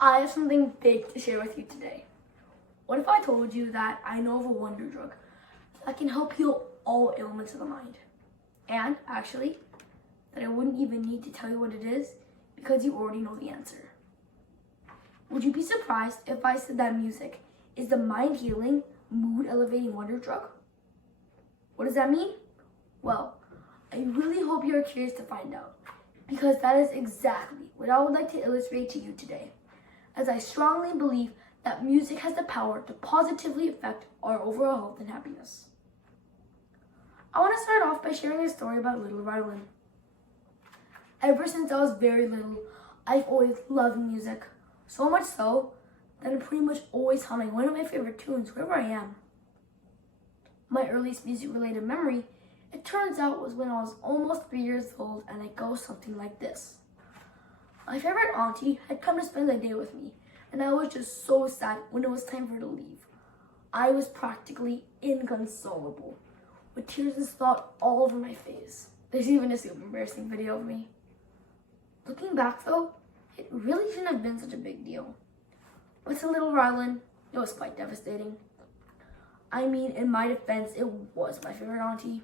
I have something big to share with you today. What if I told you that I know of a wonder drug that can help heal all ailments of the mind? And actually, that I wouldn't even need to tell you what it is because you already know the answer. Would you be surprised if I said that music is the mind healing, mood elevating wonder drug? What does that mean? Well, I really hope you're curious to find out, because that is exactly what I would like to illustrate to you today, as I strongly believe that music has the power to positively affect our overall health and happiness. I want to start off by sharing a story about little Rylan. Ever since I was very little, I've always loved music, so much so that I'm pretty much always humming one of my favorite tunes wherever I am. My earliest music-related memory, it turns out, was when I was almost 3 years old, and it goes something like this. My favorite auntie had come to spend the day with me, and I was just so sad when it was time for her to leave. I was practically inconsolable, with tears and snot all over my face. There's even a super embarrassing video of me. Looking back though, it really shouldn't have been such a big deal. But to little Rylan, it was quite devastating. I mean, in my defense, it was my favorite auntie.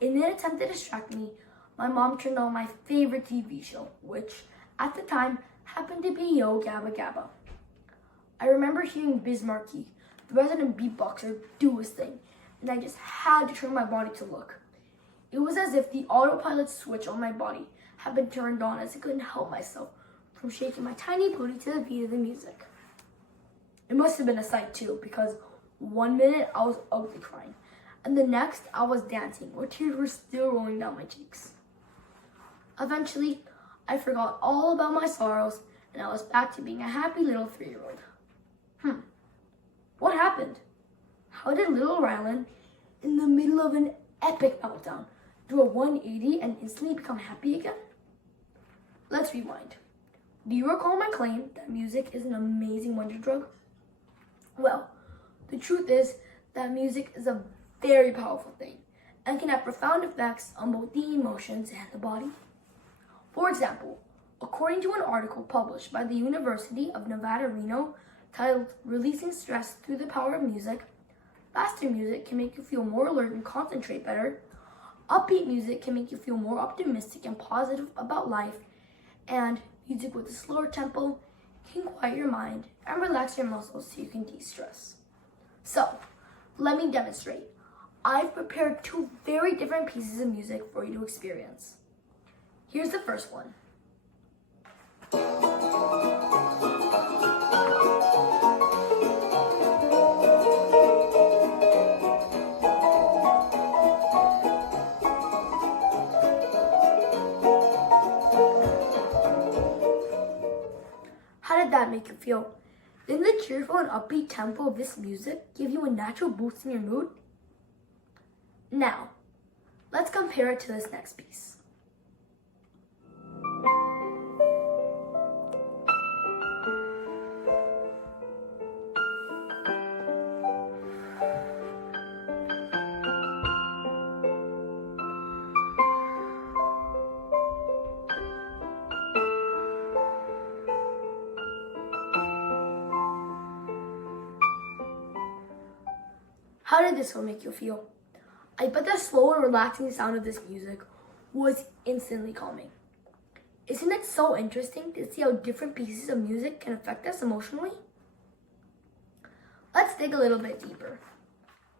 In an attempt to distract me, my mom turned on my favorite TV show, which at the time happened to be Yo Gabba Gabba. I remember hearing Biz Markie, the resident beatboxer, do his thing, and I just had to turn my body to look. It was as if the autopilot switch on my body had been turned on, as I couldn't help myself from shaking my tiny booty to the beat of the music. It must have been a sight too, because one minute I was ugly crying, and the next I was dancing, where tears were still rolling down my cheeks. Eventually, I forgot all about my sorrows, and I was back to being a happy little 3-year-old. What happened? How did little Rylan, in the middle of an epic meltdown, do a 180 and instantly become happy again? Let's rewind. Do you recall my claim that music is an amazing wonder drug? Well, the truth is that music is a very powerful thing and can have profound effects on both the emotions and the body. For example, according to an article published by the University of Nevada, Reno, titled "Releasing Stress Through the Power of Music," faster music can make you feel more alert and concentrate better. Upbeat music can make you feel more optimistic and positive about life, and music with a slower tempo can quiet your mind and relax your muscles so you can de-stress. So, let me demonstrate. I've prepared 2 very different pieces of music for you to experience. Here's the first one. How did that make you feel? Didn't the cheerful and upbeat tempo of this music give you a natural boost in your mood? Now, let's compare it to this next piece. How did this one make you feel? I bet the slow and relaxing sound of this music was instantly calming. Isn't it so interesting to see how different pieces of music can affect us emotionally? Let's dig a little bit deeper.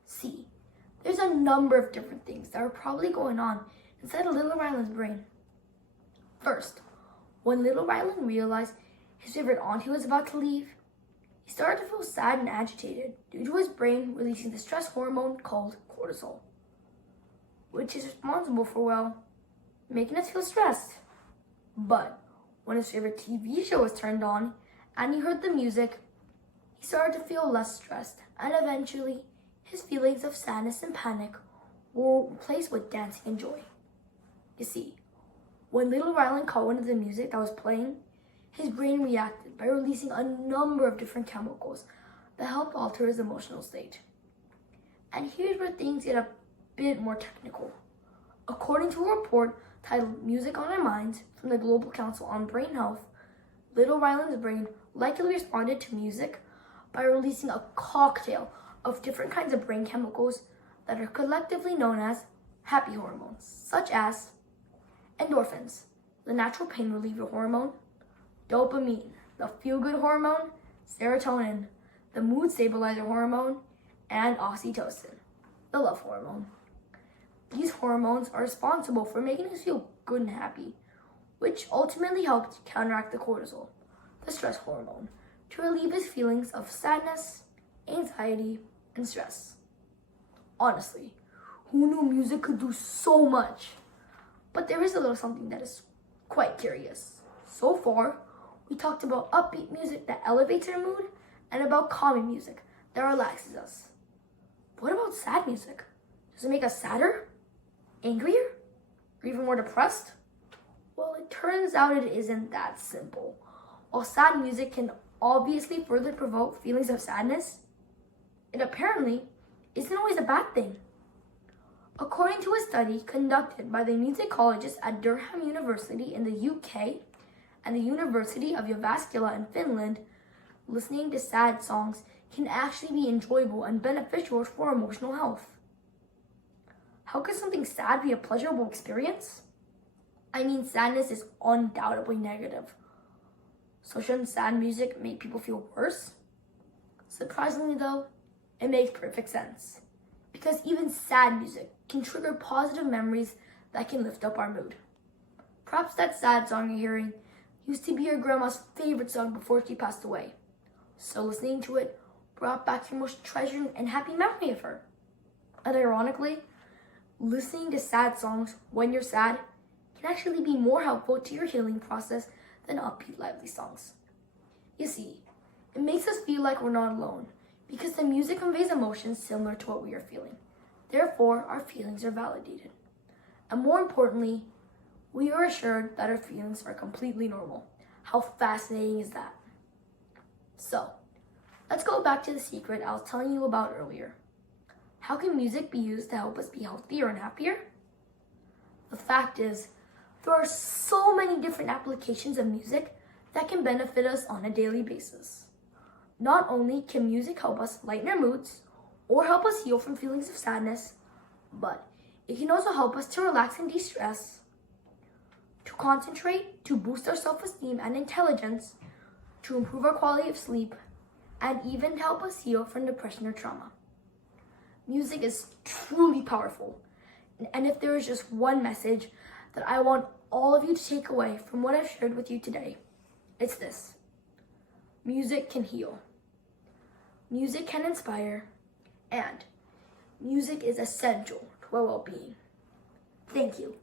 See, there's a number of different things that are probably going on inside of little Rylan's brain. First, when little Rylan realized his favorite auntie was about to leave, he started to feel sad and agitated due to his brain releasing the stress hormone called cortisol, which is responsible for, well, making us feel stressed. But when his favorite TV show was turned on and he heard the music, he started to feel less stressed, and eventually his feelings of sadness and panic were replaced with dancing and joy. You see, when little Rylan caught wind of the music that was playing, his brain reacted by releasing a number of different chemicals that help alter his emotional state. And here's where things get a bit more technical. According to a report titled "Music on Our Minds" from the Global Council on Brain Health, little Rylan's brain likely responded to music by releasing a cocktail of different kinds of brain chemicals that are collectively known as happy hormones, such as endorphins, the natural pain reliever hormone, dopamine, the feel-good hormone, serotonin, the mood stabilizer hormone, and oxytocin, the love hormone. These hormones are responsible for making us feel good and happy, which ultimately helps counteract the cortisol, the stress hormone, to relieve his feelings of sadness, anxiety, and stress. Honestly, who knew music could do so much? But there is a little something that is quite curious. So far, we talked about upbeat music that elevates our mood and about calming music that relaxes us. What about sad music? Does it make us sadder, angrier, or even more depressed? Well, it turns out it isn't that simple. While sad music can obviously further provoke feelings of sadness, it apparently isn't always a bad thing. According to a study conducted by the musicologists at Durham University in the UK and the University of Jyväskylä in Finland, listening to sad songs can actually be enjoyable and beneficial for emotional health. How can something sad be a pleasurable experience? I mean, sadness is undoubtedly negative. So shouldn't sad music make people feel worse? Surprisingly though, it makes perfect sense. Because even sad music can trigger positive memories that can lift up our mood. Perhaps that sad song you're hearing used to be your grandma's favorite song before she passed away. So listening to it brought back your most treasured and happy memory of her. And ironically, listening to sad songs when you're sad can actually be more helpful to your healing process than upbeat, lively songs. You see, it makes us feel like we're not alone because the music conveys emotions similar to what we are feeling. Therefore, our feelings are validated. And more importantly, we are assured that our feelings are completely normal. How fascinating is that? So, let's go back to the secret I was telling you about earlier. How can music be used to help us be healthier and happier? The fact is, there are so many different applications of music that can benefit us on a daily basis. Not only can music help us lighten our moods or help us heal from feelings of sadness, but it can also help us to relax and de-stress, to concentrate, to boost our self-esteem and intelligence, to improve our quality of sleep, and even to help us heal from depression or trauma. Music is truly powerful. And if there is just one message that I want all of you to take away from what I've shared with you today, it's this. Music can heal. Music can inspire. And music is essential to our well-being. Thank you.